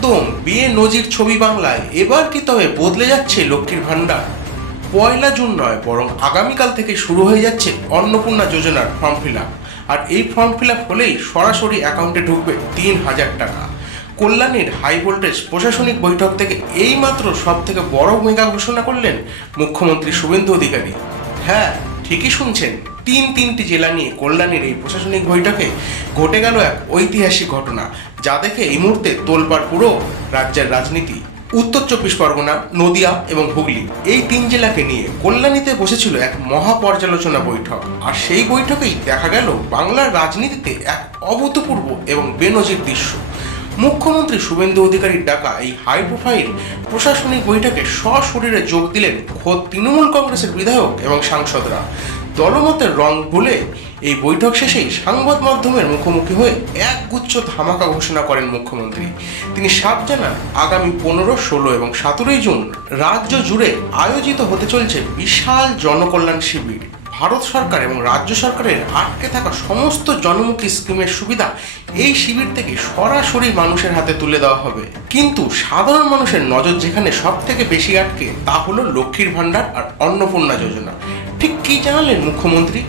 একদম বেনজির ছবি বাংলায়। এবার কি তবে বদলে যাচ্ছে লক্ষ্মীর ভাণ্ডার? 1 জুন নয়, বরং আগামীকাল থেকে শুরু হয়ে যাচ্ছে অন্নপূর্ণা যোজনার ফর্ম ফিল আপ। আর এই ফর্ম ফিল আপ হলেই সরাসরি অ্যাকাউন্টে ঢুকবে 3,000 টাকা। কল্যাণীর হাই ভোল্টেজ প্রশাসনিক বৈঠক থেকে এইমাত্র সব থেকে বড় মেগা ঘোষণা করলেন মুখ্যমন্ত্রী শুভেন্দু অধিকারী। হ্যাঁ, ঠিকই শুনছেন, তিনটি জেলা নিয়ে কল্যাণীর এই প্রশাসনিক বৈঠকে ঘটে গেল এক ঐতিহাসিক ঘটনা, যা দেখে এই মুহূর্তে তোলপাড় পুরো রাজ্যের রাজনীতি। উত্তর 24 পরগনা, নদিয়া এবং হুগলি, এই 3 জেলাকে নিয়ে কল্যাণীতে বসেছিল এক মহাপর্যালোচনা বৈঠক। আর সেই বৈঠকেই দেখা গেল বাংলার রাজনীতিতে এক অভূতপূর্ব এবং বেনজির দৃশ্য। মুখ্যমন্ত্রী শুভেন্দু অধিকারীর ডাকা এই হাই প্রোফাইল প্রশাসনিক বৈঠকে সশরীরে যোগ দিলেন খোদ তৃণমূল কংগ্রেসের বিধায়ক এবং সাংসদরা। দলমতের রং ভুলে এই বৈঠক শেষেই সংবাদ মাধ্যমের মুখোমুখি হয়ে একগুচ্ছ ধামাকা ঘোষণা করেন মুখ্যমন্ত্রী। তিনি সাফ জানান, আগামী 15, 16 এবং 17 জুন রাজ্য জুড়ে আয়োজিত হতে চলছে বিশাল জনকল্যাণ শিবির। ভারত সরকার এবং রাজ্য সরকারের আটকে থাকা সমস্ত জনমুখী স্কিমের সুবিধা এই শিবির থেকে সরাসরি মানুষের হাতে তুলে দেওয়া হবে। কিন্তু সাধারণ মানুষের নজর যেখানে সব থেকে বেশি আটকে, তা হলো লক্ষ্মীর ভাণ্ডার আর অন্নপূর্ণা যোজনা। ঠিক কী জানালেন মুখ্যমন্ত্রী?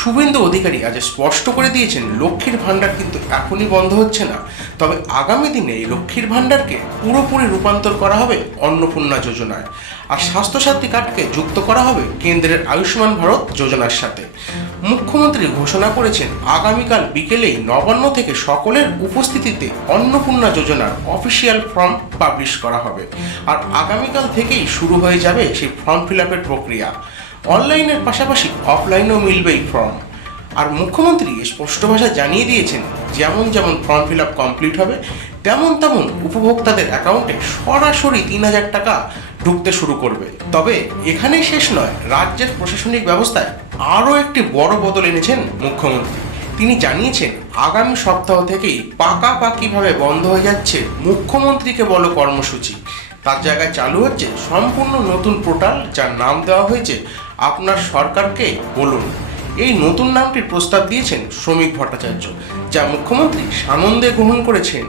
শুভেন্দু অধিকারী আজ স্পষ্ট করে দিয়েছেন, লক্ষ্মীর ভাণ্ডার কিন্তু এখনই বন্ধ হচ্ছে না, তবে আগামী দিনে এই লক্ষ্মীর ভাণ্ডারকে পুরোপুরি রূপান্তর করা হবে অন্নপূর্ণা যোজনায়। আর স্বাস্থ্যসাথী কার্ডকে যুক্ত করা হবে কেন্দ্রের আয়ুষ্মান ভারত যোজনার সাথে। মুখ্যমন্ত্রী ঘোষণা করেছেন, আগামীকাল বিকেলেই নবান্ন থেকে সকলের উপস্থিতিতে অন্নপূর্ণা যোজনার অফিসিয়াল ফর্ম পাবলিশ করা হবে। আর আগামীকাল থেকেই শুরু হয়ে যাবে সেই ফর্ম ফিল আপের প্রক্রিয়া। অনলাইনের পাশাপাশি অফলাইনেও মিলবে এই ফর্ম। আর মুখ্যমন্ত্রী স্পষ্ট ভাষায় জানিয়ে দিয়েছেন, যেমন ফর্ম ফিল আপ কমপ্লিট হবে, তেমন উপভোক্তাদের অ্যাকাউন্টে সরাসরি 3,000 টাকা ঢুকতে শুরু করবে। তবে এখানেই শেষ নয়, রাজ্যের প্রশাসনিক ব্যবস্থায় আরও একটি বড় বদল এনেছেন মুখ্যমন্ত্রী। তিনি জানিয়েছেন, আগামী সপ্তাহ থেকেই পাকাপাকিভাবে বন্ধ হয়ে যাচ্ছে মুখ্যমন্ত্রীকে বলো কর্মসূচি। তার জায়গায় চালু হচ্ছে সম্পূর্ণ নতুন পোর্টাল, যার নাম দেওয়া হয়েছে আপনার সরকারকে বলুন। এই নতুন নামটির প্রস্তাব দিয়েছেন শ্রমিক ভট্টাচার্য, যা মুখ্যমন্ত্রী সানন্দে গ্রহণ করেছেন।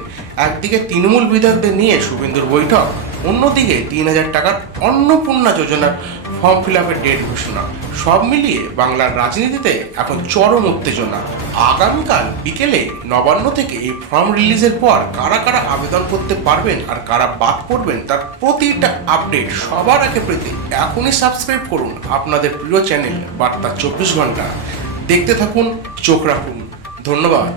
একদিকে তৃণমূল বিধায়কদের নিয়ে শুভেন্দুর বৈঠক, অন্যদিকে 3,000 টাকার অন্নপূর্ণা যোজনার ফর্ম ফিল আপের ডেট ঘোষণা। সব মিলিয়ে বাংলার রাজনীতিতে এখন চরম উত্তেজনা। আগামীকাল বিকেলে নবান্ন থেকে এই ফর্ম রিলিজের পর কারা কারা আবেদন করতে পারবেন আর কারা বাদ পড়বেন, তার প্রতিটা আপডেট সবার আগে পেতে এখনই সাবস্ক্রাইব করুন আপনাদের প্রিয় চ্যানেল বার্তা 24 ঘন্টা। দেখতে থাকুন, চোখ রাখুন। ধন্যবাদ।